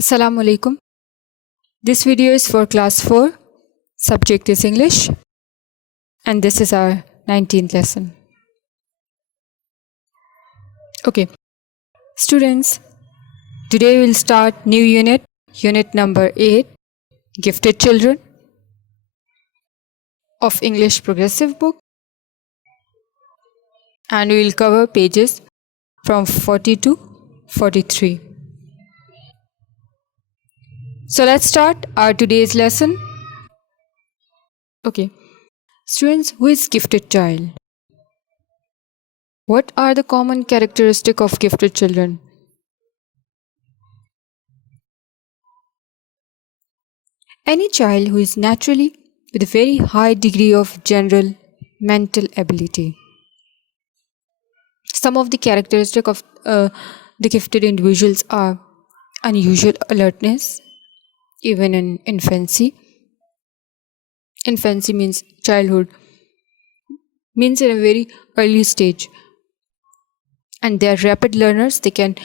Assalamu alaikum. This video is for class 4, subject is English, and this is our 19th lesson. Okay, students, today we'll start new unit number 8, Gifted Children of English Progressive Book, and we will cover pages from 40 to 43. So let's start our today's lesson. Okay, students, who is gifted child? What are the common characteristics of gifted children? Any child who is naturally with a very high degree of general mental ability. Some of the characteristics of the gifted individuals are unusual alertness, even in infancy. Infancy means childhood, means in a very early stage. And they are rapid learners, they can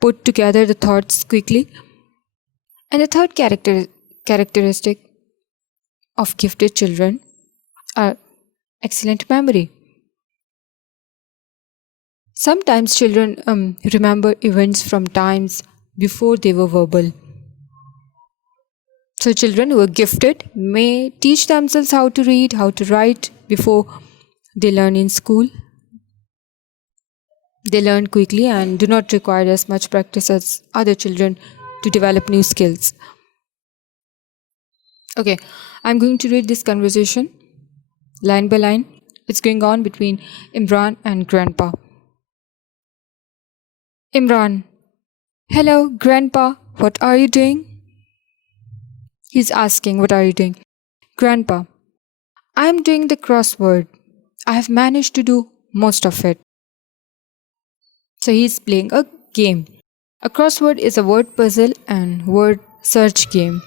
put together the thoughts quickly. And the third characteristic of gifted children are excellent memory. Sometimes children remember events from times before they were verbal. So children who are gifted may teach themselves how to read, how to write before they learn in school. They learn quickly and do not require as much practice as other children to develop new skills. Okay, I'm going to read this conversation line by line. It's going on between Imran and Grandpa. Imran: Hello, Grandpa, what are you doing? He's asking, what are you doing? Grandpa: I'm doing the crossword. I have managed to do most of it. So he's playing a game. A crossword is a word puzzle and word search game.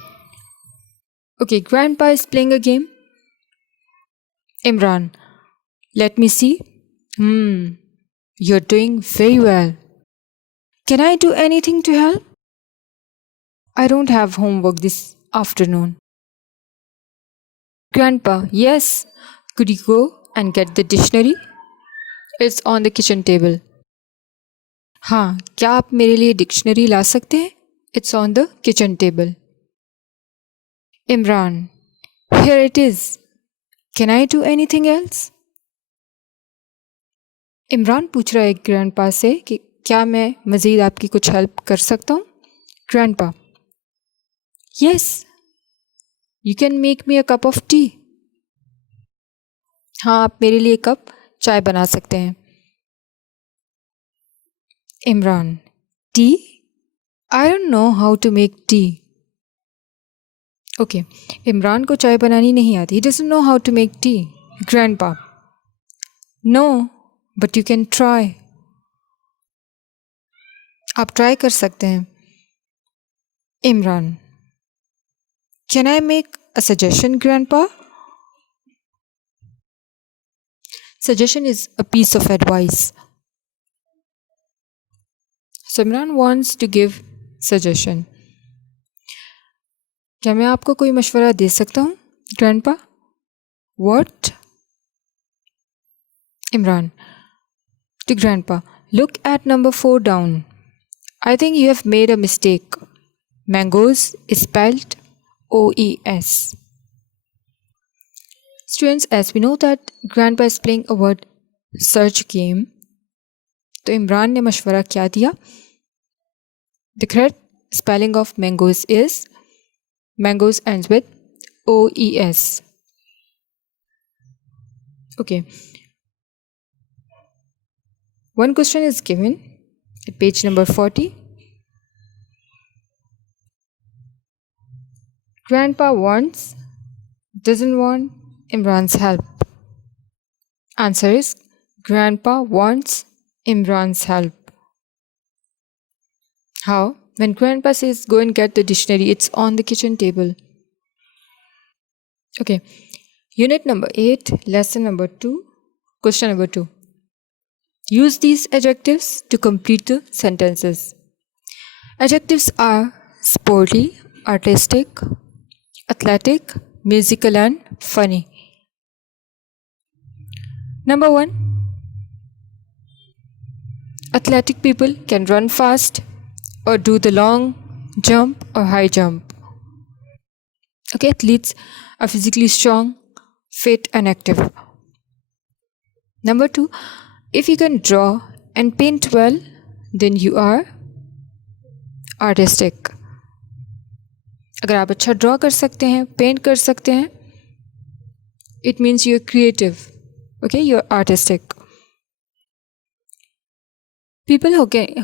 Okay, Grandpa is playing a game. Imran: Let me see. You're doing very well. Can I do anything to help? I don't have homework this afternoon. Grandpa: Yes. Could you go and get the dictionary? It's on the kitchen table. हाँ, क्या आप मेरे लिए dictionary ला सकते हैं? It's on the kitchen table. Imran: Here it is. Can I do anything else? Imran पूछ रहा है ग्रैंडपा से कि क्या मैं मज़ीद आपकी कुछ हेल्प कर सकता हूँ? Grandpa: Yes. You can make me a cup of tea. हाँ, आप मेरे लिए कप चाय बना सकते हैं. Imran: Tea? I don't know how to make tea. Okay, Imran को चाय बनानी नहीं आती. He doesn't know how to make tea. Grandpa: No, but you can try. आप ट्राई कर सकते हैं. Imran: Can I make a suggestion, Grandpa? Suggestion is a piece of advice. So Imran wants to give suggestion. क्या मैं आपको कोई मशवरा दे सकता हूँ, Grandpa? What? Imran to Grandpa: Look at number 4 down. I think you have made a mistake. Mangoes is spelled OES. Students, as we know that Grandpa is playing a word search game, तो इमरान ने मशवरा क्या दिया? The correct spelling of mangoes is, mangoes ends with OES. Okay. One question is given at page number 40. Grandpa doesn't want Imran's help. Answer is, Grandpa wants Imran's help. How? When Grandpa says go and get the dictionary, it's on the kitchen table. Okay. Unit number 8, lesson number 2, question number 2. Use these adjectives to complete the sentences. Adjectives are sporty, artistic, athletic, musical and funny. Number 1. Athletic people can run fast or do the long jump or high jump. Okay, athletes are physically strong, fit and active. Number 2. If you can draw and paint well, then you are artistic. अगर आप अच्छा draw कर सकते हैं, paint कर सकते हैं, it means you're creative. Okay, you're artistic. People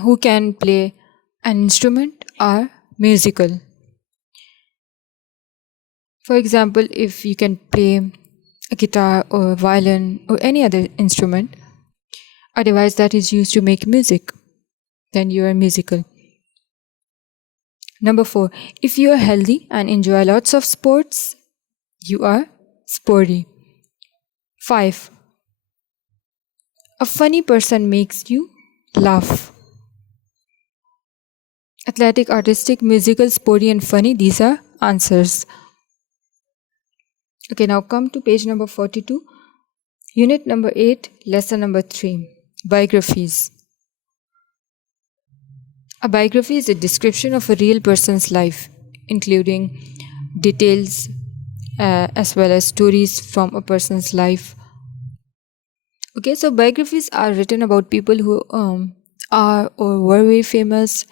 who can play an instrument are musical. For example, if you can play a guitar or violin or any other instrument, a device that is used to make music, then you are musical. Number 4, if you are healthy and enjoy lots of sports, you are sporty. 5, a funny person makes you laugh. Athletic, artistic, musical, sporty and funny, these are answers. Okay, now come to page number 42, unit number 8, lesson number 3, biographies. A biography is a description of a real person's life, including details as well as stories from a person's life. Okay, so biographies are written about people who are or were very famous,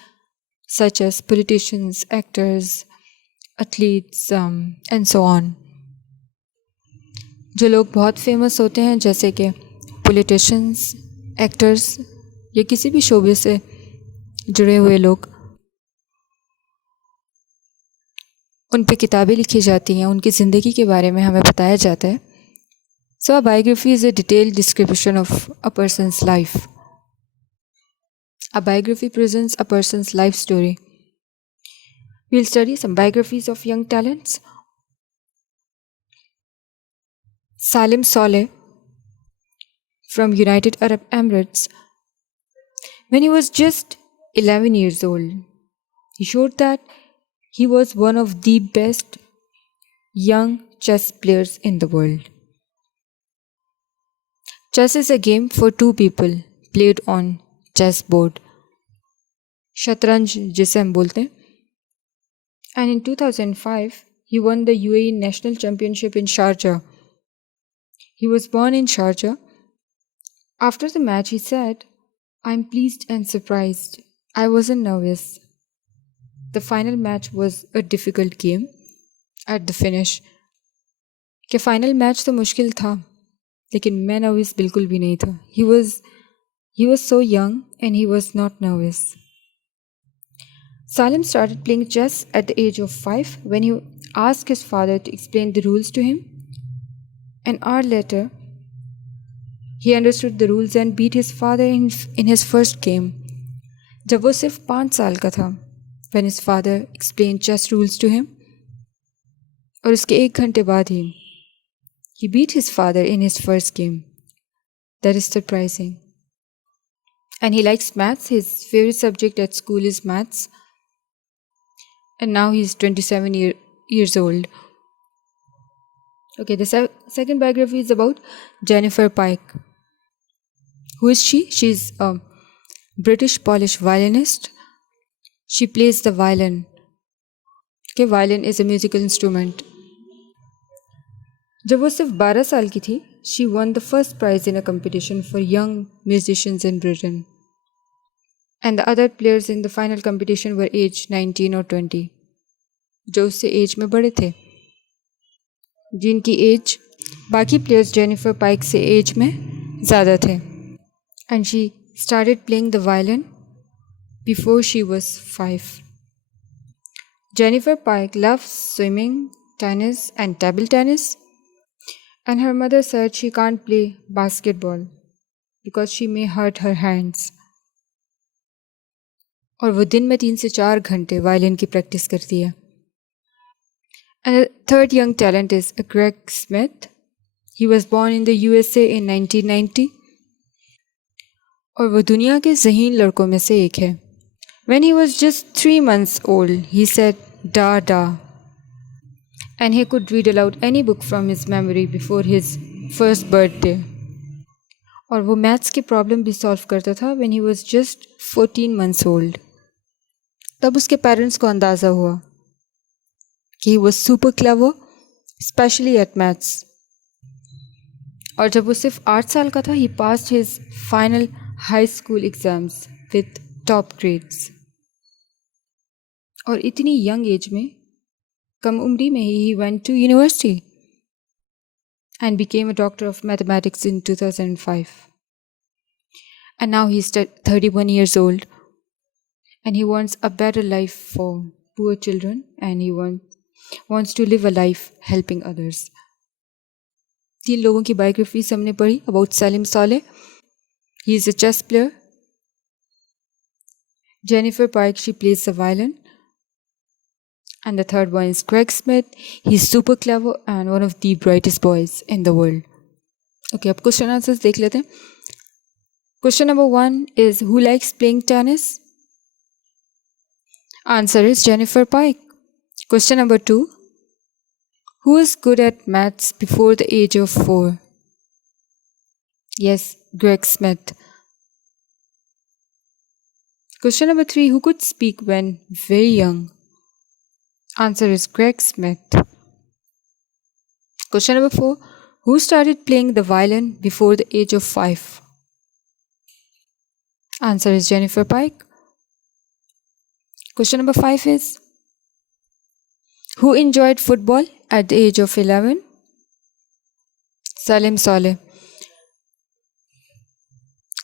such as politicians, actors, athletes, and so on. जो लोग बहुत famous होते हैं, जैसे कि politicians, actors या किसी भी शोबे से जुड़े हुए लोग, उन पे किताबें लिखी जाती हैं, उनकी ज़िंदगी के बारे में हमें बताया जाता है. So a biography is a detailed description of a person's life. A biography presents a person's life story. We'll study some biographies of young talents. Salim Saleh from United Arab Emirates. When he was just 11 years old, he showed that he was one of the best young chess players in the world. Chess is a game for two people played on chessboard. शतरंज जिसे हम बोलते हैं. And in 2005, he won the UAE National Championship in Sharjah. He was born in Sharjah. After the match, he said, "I'm pleased and surprised. I wasn't nervous. The final match was a difficult game." At the finish, कि final match तो मुश्किल था, लेकिन मैं nervous बिल्कुल भी नहीं था. He was so young and he was not nervous. Salim started playing chess at the age of 5 when he asked his father to explain the rules to him. An hour later, he understood the rules and beat his father in his first game. जब वो सिर्फ 5 साल का था, when his father explained chess rules to him, और उसके 1 घंटे बाद ही he beat his father in his first game. That is surprising. And he likes maths. His favorite subject at school is maths. And now he's 27 years old. Okay, the second biography is about Jennifer Pike. Who is she? She's a British-Polish violinist. She plays the violin. Okay, violin is a musical instrument. जब वो सिर्फ 12 साल की थी, she won the first prize in a competition for young musicians in Britain. And the other players in the final competition were aged 19 or 20, जो उससे as में बड़े थे, जिनकी एज बाकी प्लेयर्स जेनिफर पाइक से एज में ज़्यादा थे. And she started playing the violin before she was 5. Jennifer Pike loves swimming, tennis and table tennis. And her mother said she can't play basketball because she may hurt her hands. और वो दिन में 3 से 4 घंटे violin की practice करती है. And the third young talent is Greg Smith. He was born in the USA in 1990. और वो दुनिया के ज़हीन लड़कों में से एक है. When he was just 3 months old, he said da da, and he could read aloud any book from his memory before his first birthday. और वो मैथ्स की प्रॉब्लम भी सॉल्व करता था when he was just 14 months old. तब उसके parents को अंदाज़ा हुआ कि he was super clever, especially at maths. और जब वो सिर्फ 8 साल का था, he passed his final high school exams with top grades. और इतनी यंग एज में, कम उम्री में ही went to university and became a doctor of mathematics in 2005. And now he's 31 years old and he wants a better life for poor children and he wants to live a life helping others. 3 लोगों की biographies हमने पढ़ी about Salim Saleh. He is a chess player. Jennifer Pike, she plays the violin. And the third one is Greg Smith. He's super clever and one of the brightest boys in the world. Okay, अब question answers देख लेते हैं. Question number 1 is who likes playing tennis? Answer is Jennifer Pike. Question number 2, who is good at maths before the age of 4? Yes, Greg Smith. Question number 3, who could speak when very young? Answer is Greg Smith. Question number 4, who started playing the violin before the age of 5? Answer is Jennifer Pike. Question number 5 is who enjoyed football at the age of 11? Salim Saleh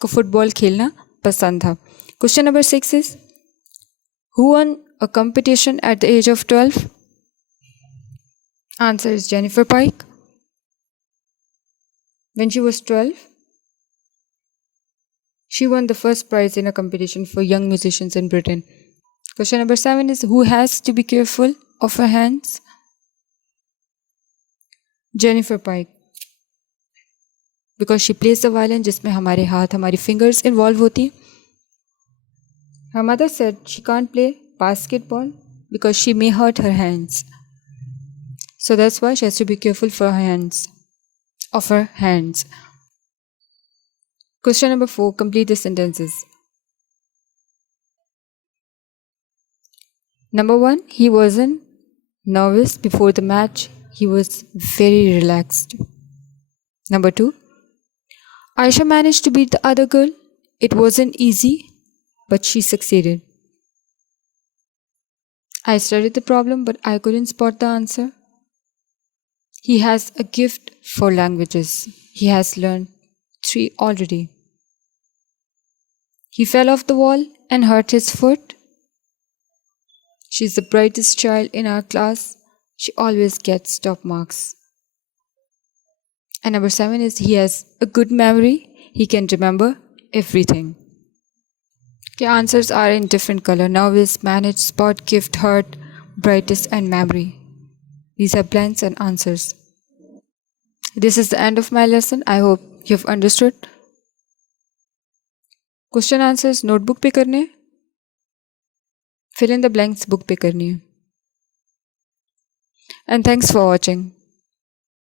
को football खेलना पसंद था. Question number 6 is who won a competition at the age of 12? Answer is Jennifer Pike. When she was 12, she won the first prize in a competition for young musicians in Britain. Question number 7 is who has to be careful of her hands? Jennifer Pike. Because she plays the violin जिसमें हमारे हाथ, हमारी fingers involve होती हैं. Her mother said she can't play basketball because she may hurt her hands. So that's why she has to be careful for her hands, of her hands. Question number 4, complete the sentences. Number 1, he wasn't nervous before the match. He was very relaxed. Number 2, Aisha managed to beat the other girl. It wasn't easy, but she succeeded. I studied the problem, but I couldn't spot the answer. He has a gift for languages. He has learned 3 already. He fell off the wall and hurt his foot. She's the brightest child in our class. She always gets top marks. And number 7 is he has a good memory. He can remember everything. The answers are in different color. Nervous, manage, spot, gift, hurt, brightest and memory. These are blanks and answers. This is the end of my lesson. I hope you have understood. Question answers notebook पे करने हैं. Fill in the blanks book पे करनी है. And thanks for watching.